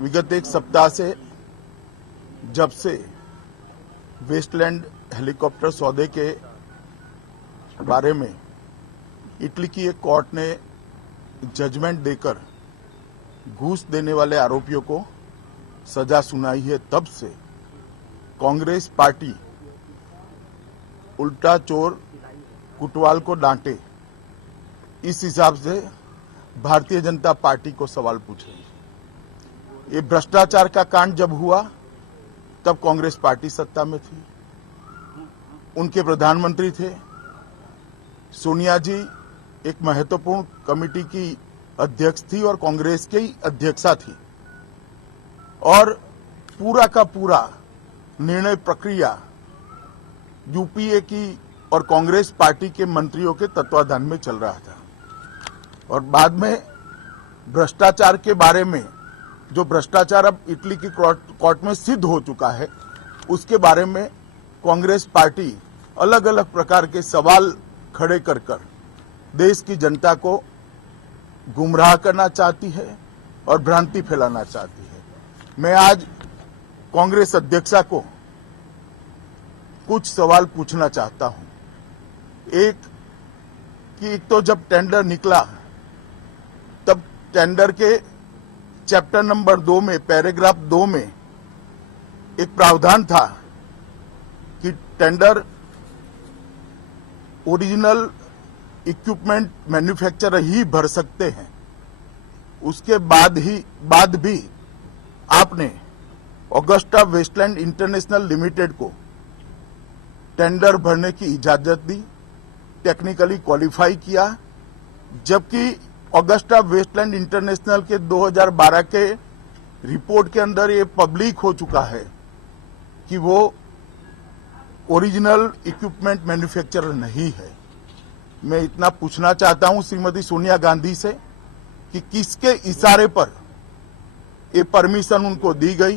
विगत एक सप्ताह से जब से वेस्टलैंड हेलीकॉप्टर सौदे के बारे में इटली की एक कोर्ट ने जजमेंट देकर घूस देने वाले आरोपियों को सजा सुनाई है, तब से कांग्रेस पार्टी उल्टा चोर कुटवाल को डांटे, इस हिसाब से भारतीय जनता पार्टी को सवाल पूछ रही है। ये भ्रष्टाचार का कांड जब हुआ तब कांग्रेस पार्टी सत्ता में थी, उनके प्रधानमंत्री थे। सोनिया जी एक महत्वपूर्ण कमेटी की अध्यक्ष थी और कांग्रेस की अध्यक्षा थी, और पूरा का पूरा निर्णय प्रक्रिया यूपीए की और कांग्रेस पार्टी के मंत्रियों के तत्वाधान में चल रहा था। और बाद में भ्रष्टाचार के बारे में, जो भ्रष्टाचार अब इटली की कोर्ट में सिद्ध हो चुका है, उसके बारे में कांग्रेस पार्टी अलग अलग प्रकार के सवाल खड़े कर देश की जनता को गुमराह करना चाहती है और भ्रांति फैलाना चाहती है। मैं आज कांग्रेस अध्यक्षा को कुछ सवाल पूछना चाहता हूं। एक तो जब टेंडर निकला तब टेंडर के चैप्टर नंबर 2 में, पैराग्राफ 2 में एक प्रावधान था कि टेंडर ओरिजिनल इक्विपमेंट मैन्युफैक्चरर ही भर सकते हैं। उसके बाद भी आपने ऑगस्टा वेस्टलैंड इंटरनेशनल लिमिटेड को टेंडर भरने की इजाजत दी, टेक्निकली क्वालिफाई किया, जबकि ऑगस्टा वेस्टलैंड इंटरनेशनल के 2012 के रिपोर्ट के अंदर ये पब्लिक हो चुका है कि वो ओरिजिनल इक्विपमेंट मैन्युफैक्चरर नहीं है। मैं इतना पूछना चाहता हूं श्रीमती सोनिया गांधी से कि किसके इशारे पर ये परमिशन उनको दी गई,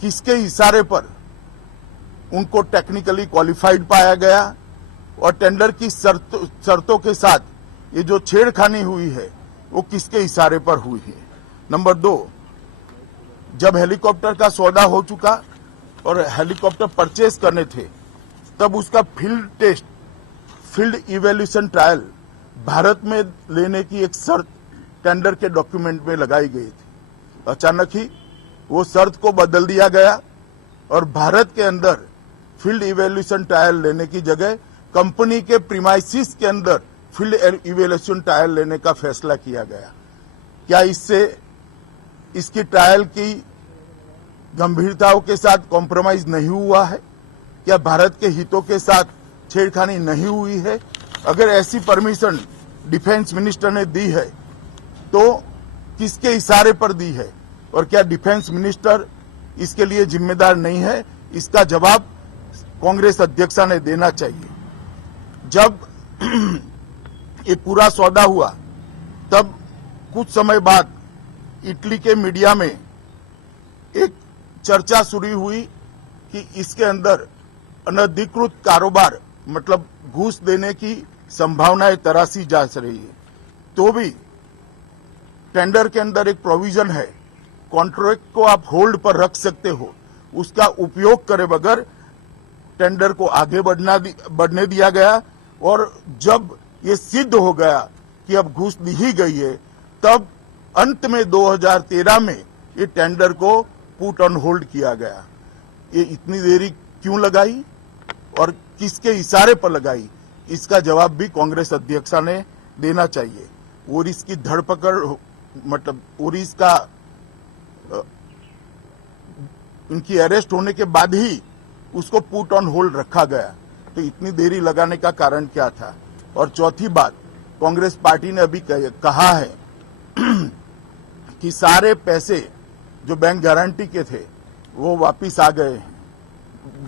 किसके इशारे पर उनको टेक्निकली क्वालिफाइड पाया गया, और टेंडर की शर्तों के साथ ये जो छेड़खानी हुई है वो किसके इशारे पर हुई है। नंबर 2, जब हेलीकॉप्टर का सौदा हो चुका और हेलीकॉप्टर परचेज करने थे, तब उसका फील्ड इवैल्यूएशन ट्रायल भारत में लेने की एक शर्त टेंडर के डॉक्यूमेंट में लगाई गई थी। अचानक ही वो शर्त को बदल दिया गया और भारत के अंदर फील्ड इवैल्यूएशन ट्रायल लेने की जगह कंपनी के प्रीमाइसिस के अंदर फील्ड इवैल्यूएशन ट्रायल लेने का फैसला किया गया। क्या इससे इसकी ट्रायल की गंभीरताओं के साथ कॉम्प्रोमाइज नहीं हुआ है? क्या भारत के हितों के साथ छेड़खानी नहीं हुई है? अगर ऐसी परमिशन डिफेंस मिनिस्टर ने दी है तो किसके इशारे पर दी है, और क्या डिफेंस मिनिस्टर इसके लिए जिम्मेदार नहीं है? इसका जवाब कांग्रेस अध्यक्षा ने देना चाहिए। जब ये पूरा सौदा हुआ तब कुछ समय बाद इटली के मीडिया में एक चर्चा शुरू हुई कि इसके अंदर अनधिकृत कारोबार, मतलब घूस देने की संभावनाएं तराशी जा रही है। तो भी टेंडर के अंदर एक प्रोविजन है, कॉन्ट्रैक्ट को आप होल्ड पर रख सकते हो, उसका उपयोग करे बगैर टेंडर को आगे बढ़ने दिया गया। और जब ये सिद्ध हो गया कि अब घूस दी ही गई है, तब अंत में 2013 में ये टेंडर को पुट ऑन होल्ड किया गया। ये इतनी देरी क्यों लगाई और किसके इशारे पर लगाई, इसका जवाब भी कांग्रेस अध्यक्षा ने देना चाहिए। ओरिस की धरपकड़, मतलब ओरिस का उनकी अरेस्ट होने के बाद ही उसको पुट ऑन होल्ड रखा गया, तो इतनी देरी लगाने का कारण क्या था? और चौथी बात, कांग्रेस पार्टी ने अभी कहा है कि सारे पैसे जो बैंक गारंटी के थे वो वापिस आ गए हैं,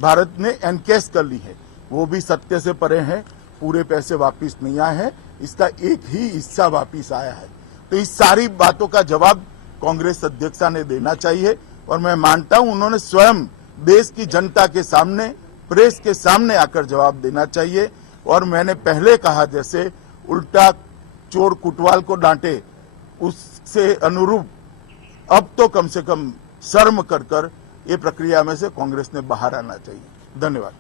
भारत ने एनकैश कर ली है। वो भी सत्य से परे हैं, पूरे पैसे वापिस नहीं आए हैं, इसका एक ही हिस्सा वापिस आया है। तो इस सारी बातों का जवाब कांग्रेस अध्यक्षा ने देना चाहिए, और मैं मानता हूं उन्होंने स्वयं देश की जनता के सामने, प्रेस के सामने आकर जवाब देना चाहिए। और मैंने पहले कहा, जैसे उल्टा चोर कुटवाल को डांटे, उससे अनुरूप अब तो कम से कम शर्म कर कर ये प्रक्रिया में से कांग्रेस ने बाहर आना चाहिए। धन्यवाद।